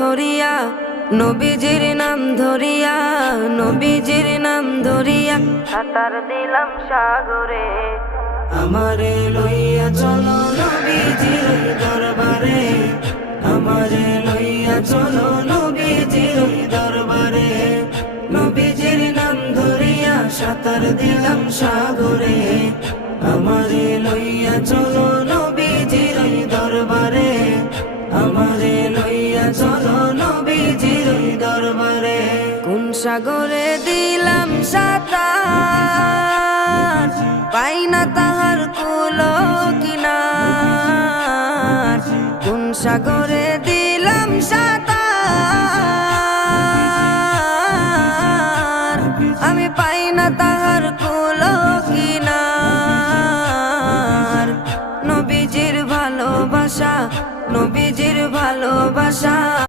ধরিয়া নবীজির নাম ধরিয়া নবীজির নাম ধরিয়া সাঁতার দিলাম সাগরে। আমারে লইয়া চলো নবীজির দরবারে, আমারে লইয়া চলো নবীজির দরবারে। নবীজির নাম ধরিয়া সাঁতার দিলাম সাগরে, আমারে লইয়া চলো নবীজির দরবারে, আমারে লইয়া চলো নবীজির দরবারে। কোন সাগরে দিলাম সাঁতার, পাই না তাহার কুলো কিনার। কোন সাগরে দিলাম সাঁতার, আমি পাই না